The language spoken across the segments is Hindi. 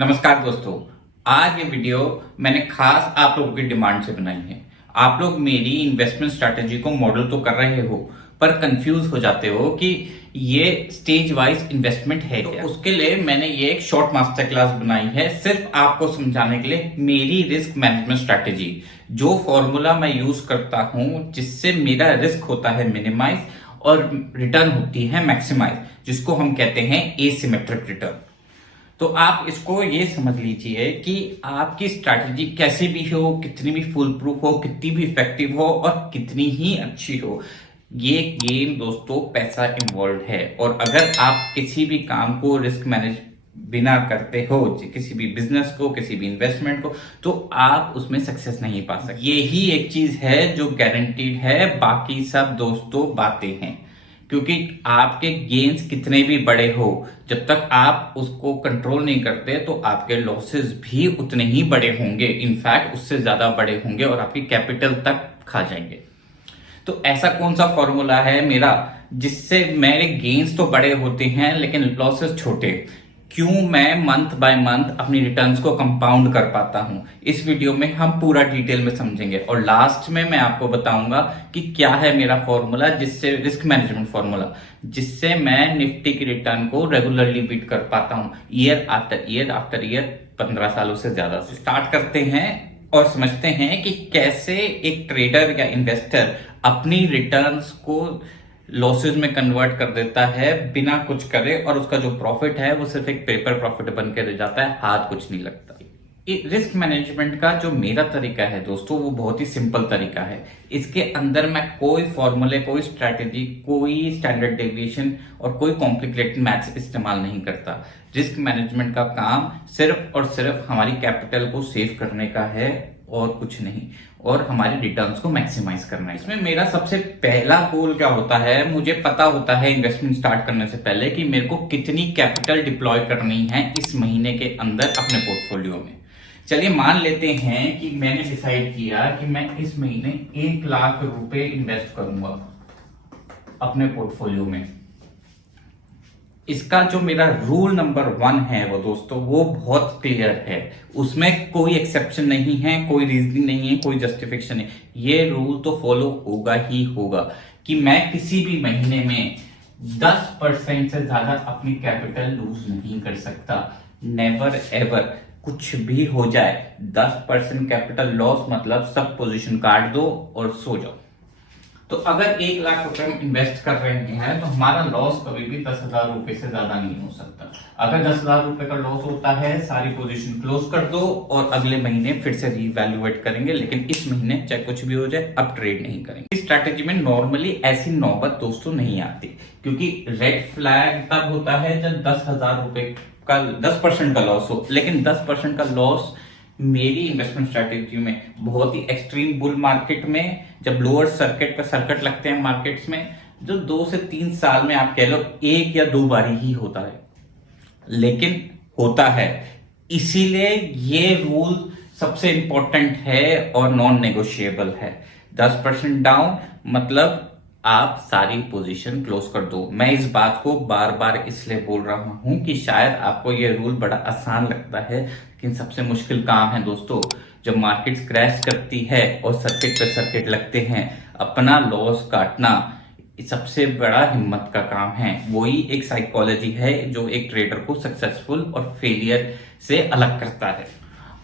नमस्कार दोस्तों। आज ये वीडियो मैंने खास आप लोगों की डिमांड से बनाई है। आप लोग मेरी इन्वेस्टमेंट स्ट्रैटेजी को मॉडल तो कर रहे हो पर कंफ्यूज हो जाते हो कि ये स्टेज वाइज इन्वेस्टमेंट है क्या। उसके लिए मैंने ये एक शॉर्ट मास्टर क्लास बनाई है सिर्फ आपको समझाने के लिए मेरी रिस्क मैनेजमेंट स्ट्रैटेजी, जो फॉर्मूला मैं यूज करता हूं जिससे मेरा रिस्क होता है मिनिमाइज और रिटर्न होती है मैक्सिमाइज, जिसको हम कहते हैं एसिमेट्रिक रिटर्न। तो आप इसको ये समझ लीजिए कि आपकी स्ट्रैटेजी कैसी भी हो, कितनी भी फुल प्रूफ हो, कितनी भी इफेक्टिव हो और कितनी ही अच्छी हो, ये गेम दोस्तों पैसा इन्वॉल्व है। और अगर आप किसी भी काम को रिस्क मैनेज बिना करते हो, किसी भी बिजनेस को, किसी भी इन्वेस्टमेंट को, तो आप उसमें सक्सेस नहीं पा सकते। यही एक चीज है जो गारंटीड है, बाकी सब दोस्तों बातें हैं। क्योंकि आपके गेन्स कितने भी बड़े हो, जब तक आप उसको कंट्रोल नहीं करते तो आपके लॉसेस भी उतने ही बड़े होंगे, इनफैक्ट उससे ज्यादा बड़े होंगे और आपकी कैपिटल तक खा जाएंगे। तो ऐसा कौन सा फॉर्मूला है मेरा जिससे मेरे गेन्स तो बड़े होते हैं लेकिन लॉसेस छोटे? क्यों मैं मंथ बाय मंथ अपनी रिटर्न्स को कंपाउंड कर पाता हूं, इस वीडियो में हम पूरा डिटेल में समझेंगे। और लास्ट में मैं आपको बताऊंगा कि क्या है मेरा फॉर्मूला, जिससे रिस्क मैनेजमेंट फॉर्मूला, जिससे मैं निफ्टी की रिटर्न को रेगुलरली बीट कर पाता हूं year after year after year, 15 सालों से ज्यादा। स्टार्ट करते हैं और समझते हैं कि कैसे एक ट्रेडर या इन्वेस्टर अपनी रिटर्न्स को लॉसेज में कन्वर्ट कर देता है बिना कुछ करे, और उसका जो प्रॉफिट है वो सिर्फ एक पेपर प्रॉफिट बन के रह जाता है, हाथ कुछ नहीं लगता। रिस्क मैनेजमेंट का जो मेरा तरीका है दोस्तों, वो बहुत ही सिंपल तरीका है। इसके अंदर मैं कोई फॉर्मूले, कोई स्ट्रैटेजी, कोई स्टैंडर्ड डेविएशन और कोई कॉम्प्लिकेटेड मैथ्स इस्तेमाल नहीं करता। रिस्क मैनेजमेंट का काम सिर्फ और सिर्फ हमारी कैपिटल को सेव करने का है और कुछ नहीं, और हमारी रिटर्न्स को मैक्सिमाइज करना है। इसमें मेरा सबसे पहला गोल क्या होता है, मुझे पता होता है इन्वेस्टमेंट स्टार्ट करने से पहले कि मेरे को कितनी कैपिटल डिप्लॉय करनी है इस महीने के अंदर अपने पोर्टफोलियो में। चलिए मान लेते हैं कि मैंने डिसाइड किया कि मैं इस महीने 1 लाख रुपए इन्वेस्ट करूंगा अपने पोर्टफोलियो में। इसका जो मेरा रूल नंबर 1 है वो दोस्तों, वो बहुत क्लियर है, उसमें कोई एक्सेप्शन नहीं है, कोई रीजनिंग नहीं है, कोई जस्टिफिकेशन नहीं। ये रूल तो फॉलो होगा ही होगा कि मैं किसी भी महीने में 10% से ज्यादा अपनी कैपिटल लूज नहीं कर सकता। नेवर एवर, कुछ भी हो जाए, 10% कैपिटल लॉस मतलब सब पोजीशन काट दो और सो जाओ। तो अगर 1 लाख रुपए हम इन्वेस्ट कर रहे हैं तो हमारा लॉस कभी भी 10,000 रुपए से ज्यादा नहीं हो सकता। अगर 10,000 रुपए का लॉस होता है, सारी पोजीशन क्लोज कर दो और अगले महीने फिर से रीवैल्यूएट करेंगे, लेकिन इस महीने चाहे कुछ भी हो जाए अब ट्रेड नहीं करेंगे। इस स्ट्रैटेजी में नॉर्मली ऐसी नौबत दोस्तों नहीं आती, क्योंकि रेड फ्लैग तब होता है जब 10,000 रुपए का 10% का लॉस हो। लेकिन 10% का लॉस मेरी इन्वेस्टमेंट स्ट्रैटेजी में बहुत ही एक्सट्रीम बुल मार्केट में, जब लोअर सर्किट पर सर्किट लगते हैं मार्केट्स में, जो 2 से 3 साल में आप कह लो 1 या 2 बार ही होता है, लेकिन होता है। इसीलिए ये रूल सबसे इंपॉर्टेंट है और नॉन नेगोशिएबल है। 10% डाउन मतलब आप सारी पोजीशन क्लोज कर दो। मैं इस बात को बार बार इसलिए बोल रहा हूं कि शायद आपको ये रूल बड़ा आसान लगता है, लेकिन सबसे मुश्किल काम है दोस्तों। जब मार्केट क्रैश करती है और सर्किट पे सर्किट लगते हैं, अपना लॉस काटना सबसे बड़ा हिम्मत का काम है। वही एक साइकोलॉजी है जो एक ट्रेडर को सक्सेसफुल और फेलियर से अलग करता है।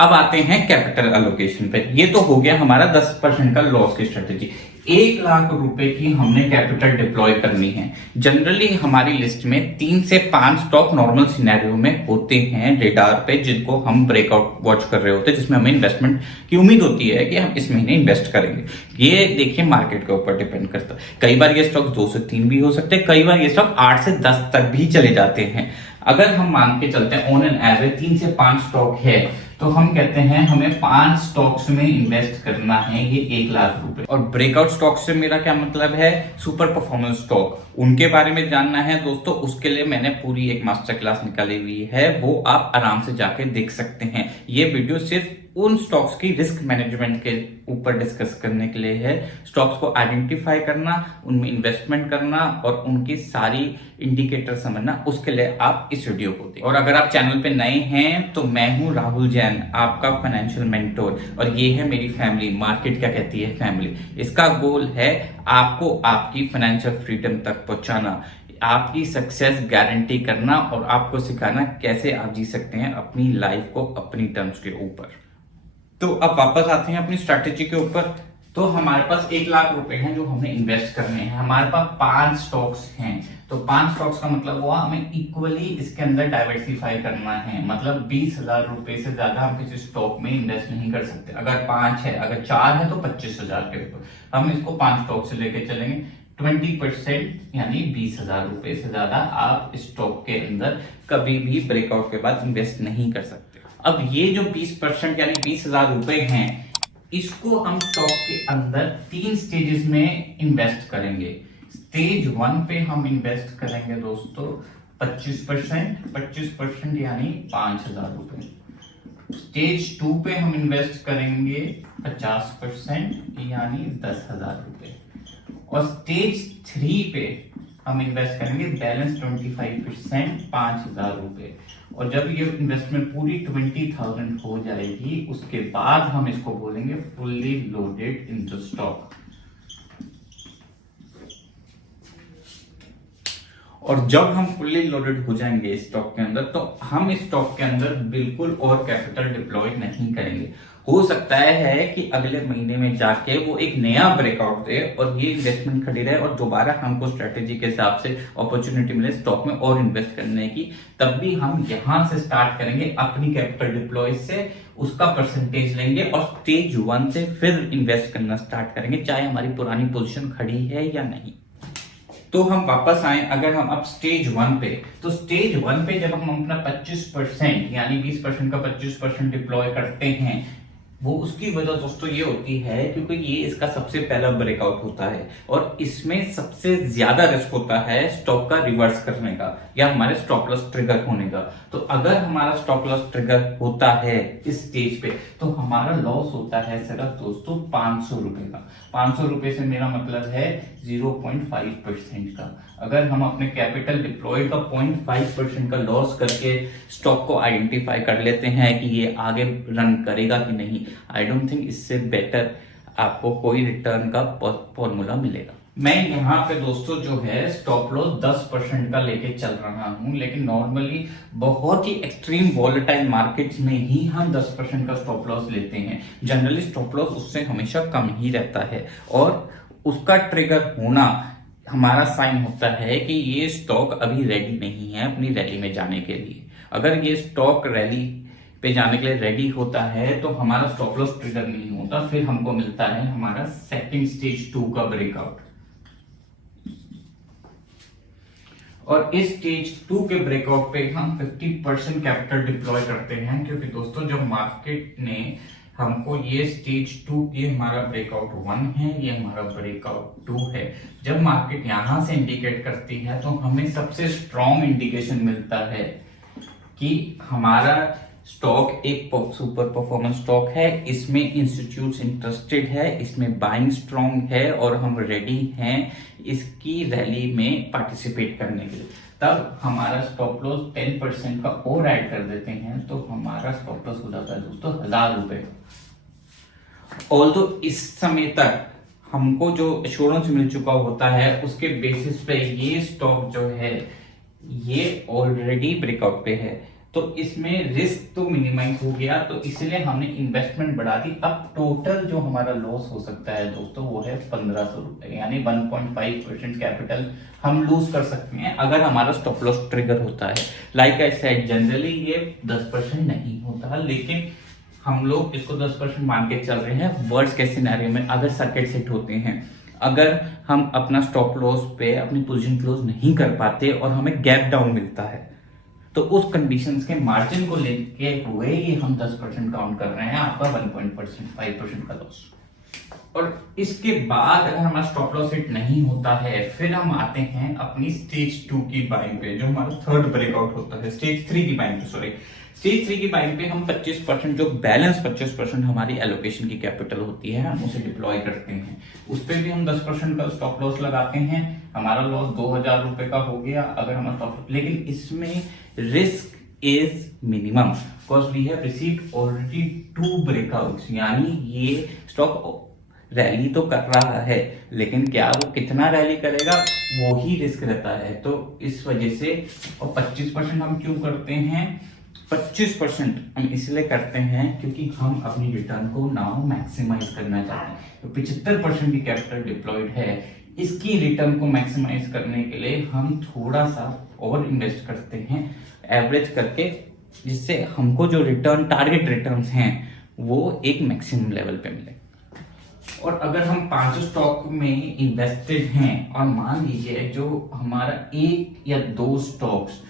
अब आते हैं कैपिटल एलोकेशन पे। ये तो हो गया हमारा 10% का लॉस की स्ट्रेटेजी। 1 लाख रुपए की हमने कैपिटल डिप्लॉय करनी है। जनरली हमारी लिस्ट में 3 से 5 स्टॉक नॉर्मल सिनेरियो में होते हैं रेडार पे, जिनको हम ब्रेकआउट वॉच कर रहे होते हैं, जिसमें हमें इन्वेस्टमेंट की उम्मीद होती है कि हम इस महीने इन्वेस्ट करेंगे। ये देखिए मार्केट के ऊपर डिपेंड करता है। कई बार ये स्टॉक 2 से 3 भी हो सकते हैं, कई बार ये स्टॉक 8 से 10 तक भी चले जाते हैं। अगर हम मान के चलते हैं ऑन एन एवरेज 3 से 5 स्टॉक है, तो हम कहते हैं हमें 5 स्टॉक्स में इन्वेस्ट करना है ये 1 लाख रुपए। और ब्रेकआउट स्टॉक से मेरा क्या मतलब है, सुपर परफॉर्मेंस स्टॉक, उनके बारे में जानना है दोस्तों। उसके लिए मैंने पूरी एक मास्टर क्लास निकाली हुई है, वो आप आराम से जाके देख सकते हैं। ये वीडियो सिर्फ उन स्टॉक्स की रिस्क मैनेजमेंट के ऊपर डिस्कस करने के लिए है। स्टॉक्स को आइडेंटिफाई करना, उनमें इन्वेस्टमेंट करना और उनकी सारी इंडिकेटर समझना, उसके लिए आप इस वीडियो को देखें। और अगर आप चैनल पे नए हैं तो मैं हूं राहुल जैन, आपका फाइनेंशियल मेंटोर, और ये है मेरी फैमिली, मार्केट क्या कहती है फैमिली। इसका गोल है आपको आपकी फाइनेंशियल फ्रीडम तक पहुंचाना, आपकी सक्सेस गारंटी करना और आपको सिखाना कैसे आप जी सकते हैं अपनी लाइफ को अपनी टर्म्स के ऊपर। तो अब वापस आते हैं अपनी स्ट्रैटेजी के ऊपर। तो हमारे पास 1 लाख रुपए हैं जो हमें इन्वेस्ट करने हैं। हमारे पास 5 स्टॉक्स हैं, तो 5 स्टॉक्स का मतलब हुआ हमें इक्वली इसके अंदर डाइवर्सिफाई करना है। मतलब 20,000 रुपए से ज्यादा हम किसी स्टॉक में इन्वेस्ट नहीं कर सकते। अगर 5 है, अगर 4 है तो 25,000 के ऊपर हम इसको 5 स्टॉक से लेके चलेंगे। 20% यानी 20,000 रुपए से ज्यादा आप स्टॉक के अंदर कभी भी ब्रेकआउट के बाद इन्वेस्ट नहीं कर सकते। अब ये जो 20% यानी 20,000 रुपए हैं, इसको हम स्टॉक के अंदर 3 स्टेजेस में इन्वेस्ट करेंगे। स्टेज 1 पे हम इन्वेस्ट करेंगे दोस्तों 25% यानी 5,000 रुपए। स्टेज 2 पे हम इन्वेस्ट करेंगे 50% यानी 10,000 रुपए। और स्टेज 3 पे हम इन्वेस्ट करेंगे बैलेंस 25% 5,000 रुपए। और जब ये इन्वेस्टमेंट पूरी 20,000 हो जाएगी, उसके बाद हम इसको बोलेंगे fully loaded in the stock. और जब हम फुल्ली लोडेड हो जाएंगे स्टॉक के अंदर, तो हम इस स्टॉक के अंदर बिल्कुल और कैपिटल डिप्लॉय नहीं करेंगे। हो सकता है कि अगले महीने में जाके वो एक नया ब्रेकआउट दे और ये इन्वेस्टमेंट खड़ी रहे और दोबारा हमको स्ट्रेटेजी के हिसाब से अपॉर्चुनिटी मिले स्टॉक में और इन्वेस्ट करने की, तब भी हम यहां से स्टार्ट करेंगे अपनी कैपिटल डिप्लॉय से, उसका परसेंटेज लेंगे और स्टेज 1 से फिर इन्वेस्ट करना स्टार्ट करेंगे, चाहे हमारी पुरानी पोजीशन खड़ी है या नहीं। तो हम वापस आए, अगर हम अब स्टेज 1 पे, तो स्टेज 1 पे जब हम अपना 25% यानी 20% का 25% डिप्लॉय करते हैं, वो उसकी वजह दोस्तों ये होती है क्योंकि ये इसका सबसे पहला ब्रेकआउट होता है और इसमें सबसे ज्यादा रिस्क होता है स्टॉक का रिवर्स करने का या हमारे स्टॉप लॉस ट्रिगर होने का। तो अगर हमारा स्टॉप लॉस ट्रिगर होता है इस स्टेज पे, तो हमारा लॉस होता है सिर्फ दोस्तों 500 रुपए का। 500 रुपए से मेरा मतलब है 0.5% का। अगर हम अपने कैपिटल डिप्लॉय का 0.5% का लॉस करके स्टॉक को आइडेंटिफाई कर लेते हैं कि ये आगे रन करेगा कि नहीं, आई डोंट थिंक इससे बेटर आपको कोई रिटर्न का फॉर्मूला मिलेगा। मैं यहाँ पे दोस्तों जो है स्टॉप लॉस 10% का लेके चल रहा हूँ, लेकिन नॉर्मली बहुत ही एक्सट्रीम वॉलेटाइल मार्केट्स में ही हम 10% का स्टॉप लॉस लेते हैं। जनरली स्टॉप लॉस उससे हमेशा कम ही रहता है और उसका ट्रिगर होना हमारा साइन होता है कि ये स्टॉक अभी रेडी नहीं है अपनी रैली में जाने के लिए। अगर ये स्टॉक रैली पे जाने के लिए रेडी होता है तो हमारा स्टॉप लॉस ट्रिगर नहीं होता, फिर हमको मिलता है हमारा सेकंड स्टेज 2 का ब्रेकआउट। और इस स्टेज 2 के ब्रेकआउट पे हम 50% कैपिटल डिप्लॉय करते हैं, क्योंकि दोस्तों जब मार्केट ने हमको ये स्टेज 2, ये हमारा ब्रेकआउट 1 है, ये हमारा ब्रेकआउट 2 है, जब मार्केट यहां से इंडिकेट करती है तो हमें सबसे स्ट्रॉन्ग इंडिकेशन मिलता है कि हमारा स्टॉक एक सुपर परफॉर्मेंस स्टॉक है, इसमें इंस्टीट्यूट्स इंटरेस्टेड है, इसमें बाइंग स्ट्रॉन्ग है और हम रेडी हैं इसकी रैली में पार्टिसिपेट करने के लिए। तब हमारा स्टॉप लॉस 10% का और ऐड कर देते हैं तो हमारा स्टॉप लॉस हो जाता है दोस्तों 1,000 रुपए। ऑल्दो इस समय तक हमको जो एश्योरेंस मिल चुका होता है उसके बेसिस पे ये स्टॉक जो है ये ऑलरेडी ब्रेकआउट पे है, तो इसमें रिस्क तो मिनिमाइज हो गया, तो इसलिए हमने इन्वेस्टमेंट बढ़ा दी। अब टोटल जो हमारा लॉस हो सकता है दोस्तों वो है 1,500 रुपए, यानी 1.5% कैपिटल हम लूज कर सकते हैं अगर हमारा स्टॉप लॉस ट्रिगर होता है। लाइक आई सेड, जनरली ये 10% नहीं होता, लेकिन हम लोग इसको 10% मान के चल रहे हैं। वर्स्ट केस सिनेरियो में अगर सर्किट हिट होते हैं, अगर हम अपना स्टॉप लॉस पे अपनी पोजीशन क्लोज नहीं कर पाते और हमें गैप डाउन मिलता है, तो उस कंडीशंस के मार्जिन को लेके हुए ही हम 10% काउंट कर रहे हैं आपका 1.5% का लॉस। और इसके बाद अगर हमारा स्टॉप लॉस हिट नहीं होता है, फिर हम आते हैं अपनी स्टेज 2 की बाइंग पे, जो हमारा थर्ड ब्रेकआउट होता है। स्टेज 3 की बाइंग पे, सॉरी, स्टेज 3 की बाइंग पे हम 25% जो बैलेंस 25% हमारी एलोकेशन की कैपिटल होती है, हम उसे डिप्लॉय करते हैं। उस पर भी हम 10% का स्टॉप लॉस लगाते हैं। हमारा लॉस 2000 रुपए का हो गया अगर हमारा स्टॉप, लेकिन इसमें risk is minimum because we have received already 2 breakouts, यानी ये स्टॉक रैली तो कर रहा है, लेकिन क्या वो कितना रैली करेगा वो ही रिस्क रहता है। तो इस वजह से, और 25% हम क्यों करते हैं? 25% हम इसलिए करते हैं क्योंकि हम अपनी रिटर्न को नाउ मैक्सिमाइज करना चाहते हैं। तो 75% की कैपिटल डिप्लॉयड है, इसकी रिटर्न को मैक्सिमाइज करने के लिए हम थोड़ा सा और इन्वेस्ट करते हैं एवरेज करके, जिससे हमको जो रिटर्न, टारगेट रिटर्न्स हैं, वो एक मैक्सिमम लेवल पे मिले। और अगर हम 5 स्टॉक में इन्वेस्टेड हैं और मान लीजिए जो हमारा 1 या 2 स्टॉक्स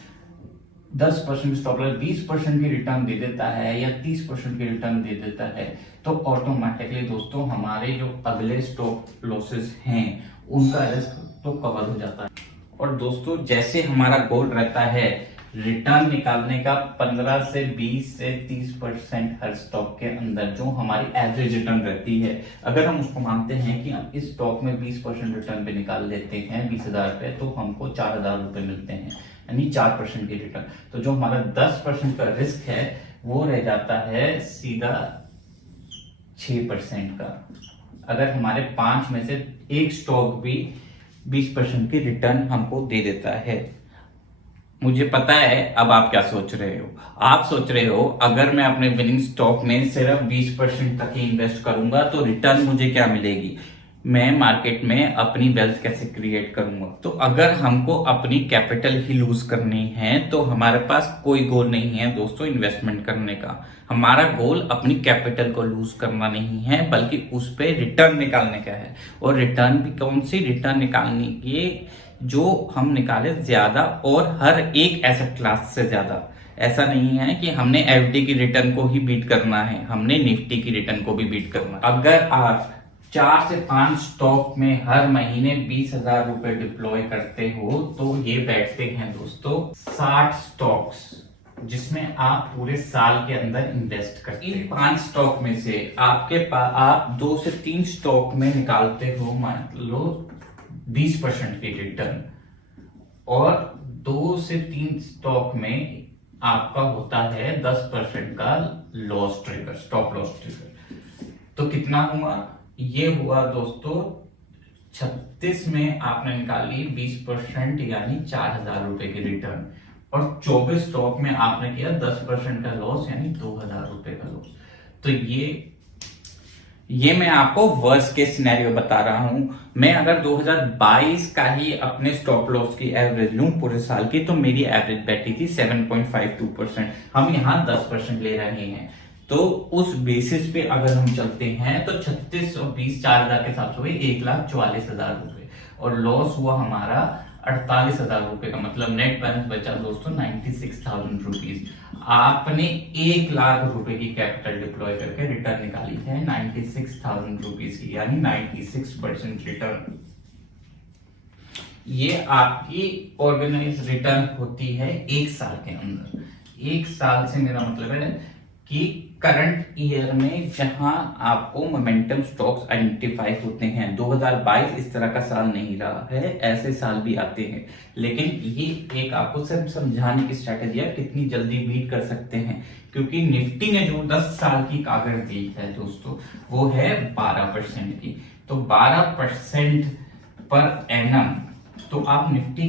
10% स्टॉप लॉस 20% की रिटर्न दे देता है या 30% की रिटर्न दे देता है, तो ऑटोमेटिकली दोस्तों हमारे जो अगले स्टॉप लॉसेस हैं उनका रिस्क तो कवर हो जाता है। और दोस्तों जैसे हमारा गोल रहता है रिटर्न निकालने का 15 से 20 से 30% हर स्टॉक के अंदर, जो हमारी एवरेज रिटर्न रहती है, अगर हम उसको मानते हैं कि हम इस स्टॉक में 20% रिटर्न पे निकाल लेते हैं 20,000 पे, तो हमको 4,000 रुपए मिलते हैं, यानी 4% की रिटर्न। तो जो हमारा 10% का रिस्क है वो रह जाता है सीधा 6% का। अगर हमारे 5 में से एक स्टॉक भी 20% की रिटर्न हमको दे देता है। मुझे पता है अब आप क्या सोच रहे हो। आप सोच रहे हो अगर मैं अपने विनिंग स्टॉक में सिर्फ 20% तक ही इन्वेस्ट करूंगा तो रिटर्न मुझे क्या मिलेगी, मैं मार्केट में अपनी वेल्थ कैसे क्रिएट करूंगा। तो अगर हमको अपनी कैपिटल ही लूज करनी है तो हमारे पास कोई गोल नहीं है दोस्तों इन्वेस्टमेंट करने का। हमारा गोल अपनी कैपिटल को लूज करना नहीं है, बल्कि उस पर रिटर्न निकालने का है। और रिटर्न भी कौन सी रिटर्न निकालनी की, जो हम निकाले ज्यादा और हर एक एसेट क्लास से ज्यादा। ऐसा नहीं है कि हमने एफडी की रिटर्न को ही बीट करना है, हमने निफ्टी की रिटर्न को भी बीट करना है। अगर आप 4 से 5 स्टॉक में हर महीने 20,000 रुपए डिप्लॉय करते हो तो ये बैठते हैं दोस्तों 60 स्टॉक्स, जिसमें आप पूरे साल के अंदर इन्वेस्ट करते हैं। इन 5 स्टॉक में से आपके पास आप 2 से 3 स्टॉक में निकालते हो मान लो 20% की रिटर्न, और 2 से 3 स्टॉक में आपका होता है 10% का loss trigger, stop loss trigger. तो कितना हुआ, ये हुआ दोस्तों 36 में आपने निकाली 20% यानी 4,000 रुपए की रिटर्न, और 24 स्टॉक में आपने किया 10% का लॉस यानी 2,000 रुपए का लॉस। तो ये मैं आपको वर्स्ट केस सिनेरियो बता रहा हूं। मैं अगर 2022 का ही अपने स्टॉप लॉस की एवरेज लूं पूरे साल की, तो मेरी एवरेज बैठी थी 7.52%। हम यहां 10% ले रहे हैं, तो उस बेसिस पे अगर हम चलते हैं तो 36 और 20 4,000 के हिसाब से हुए 1,44,000 रुपए, और लॉस हुआ हमारा 48,000 रुपए का, मतलब नेट बैलेंस बचा दोस्तों 96,000 रुपीज। आपने 1,00,000 रुपए की कैपिटल डिप्लॉय करके रिटर्न निकाली है 96,000 रुपीज की, यानी 96% रिटर्न। ये आपकी ऑर्गेनाइज रिटर्न होती है 1 साल के अंदर। 1 साल से मेरा मतलब है कि करंट ईयर में जहां आपको मोमेंटम स्टॉक्स आइडेंटिफाई होते हैं। 2022 इस तरह का साल नहीं रहा है, ऐसे साल भी आते हैं, लेकिन ये एक आपको सिर्फ समझाने की स्ट्रैटेजी है कितनी जल्दी बीट कर सकते हैं। क्योंकि निफ्टी ने जो 10 साल की कागज दी है दोस्तों, वो है 12% की। तो 12% पर एनम तो आप निफ्टी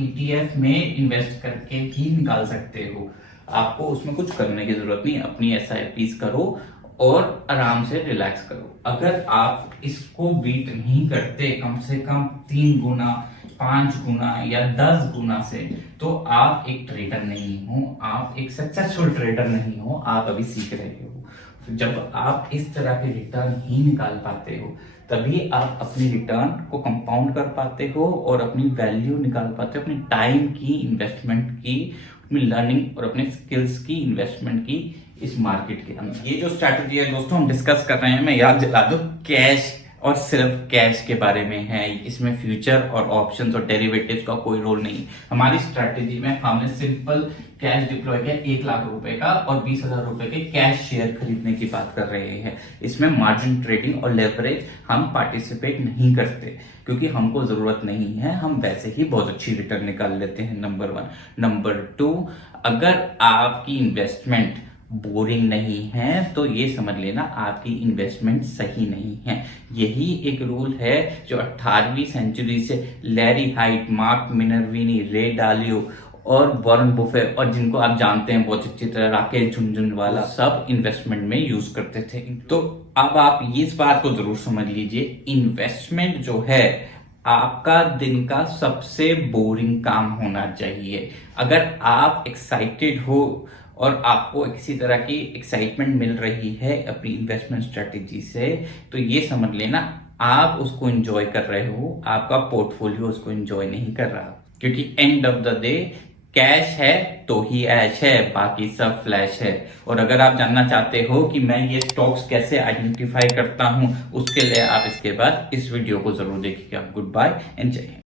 ETF में इन्वेस्ट करके ही निकाल सकते हो। आपको उसमें कुछ करने की जरूरत नहीं, अपनी SIPs करो और आराम से रिलैक्स करो। अगर आप इसको बीट नहीं करते कम से कम 3 गुना, 5 गुना या 10 गुना से, तो आप एक ट्रेडर नहीं हो, आप एक सक्सेसफुल ट्रेडर नहीं हो, आप अभी सीख रहे हो। तो जब आप इस तरह के रिटर्न ही निकाल पाते हो, तभी आप अपनी रिटर्न को कंपाउंड कर पाते हो और अपनी वैल्यू निकाल पाते हो, अपनी टाइम की इन्वेस्टमेंट की, अपनी लर्निंग और अपने स्किल्स की इन्वेस्टमेंट की इस मार्केट के अंदर। ये जो स्ट्रैटेजी है दोस्तों हम डिस्कस कर रहे हैं, मैं याद दिला दूं, कैश और सिर्फ कैश के बारे में है। इसमें फ्यूचर और ऑप्शंस और डेरिवेटिव्स का कोई रोल नहीं। हमारी स्ट्रैटेजी में हमने सिंपल कैश डिप्लॉय किया 1 लाख रुपए का और 20,000 रुपए के कैश शेयर खरीदने की बात कर रहे हैं। इसमें मार्जिन ट्रेडिंग और लेवरेज हम पार्टिसिपेट नहीं करते क्योंकि हमको जरूरत नहीं है, हम वैसे ही बहुत अच्छी रिटर्न निकाल लेते हैं, नंबर 1। नंबर 2, अगर आपकी इन्वेस्टमेंट बोरिंग नहीं है तो ये समझ लेना आपकी इन्वेस्टमेंट सही नहीं है। यही एक रूल है जो 18वीं सेंचुरी से लैरी हाइट, मार्क मिनर्विनी, रे डालियो और वॉरेन बुफेट और जिनको आप जानते हैं बहुत अच्छी तरह, राकेश झुनझुनवाला, सब इन्वेस्टमेंट में यूज करते थे। तो अब आप इस बात को जरूर समझ लीजिए, इन्वेस्टमेंट जो है आपका दिन का सबसे बोरिंग काम होना चाहिए। अगर आप एक्साइटेड हो और आपको किसी तरह की एक्साइटमेंट मिल रही है अपनी इन्वेस्टमेंट स्ट्रेटेजी से, तो ये समझ लेना आप उसको एंजॉय कर रहे हो, आपका पोर्टफोलियो उसको एंजॉय नहीं कर रहा। क्योंकि end of the day cash है तो ही ऐश है, बाकी सब फ्लैश है। और अगर आप जानना चाहते हो कि मैं ये स्टॉक्स कैसे आइडेंटिफाई करता हूं, उसके लिए आप इसके बाद इस वीडियो को जरूर देखिएगा। गुड बाय एंड जय हिंद।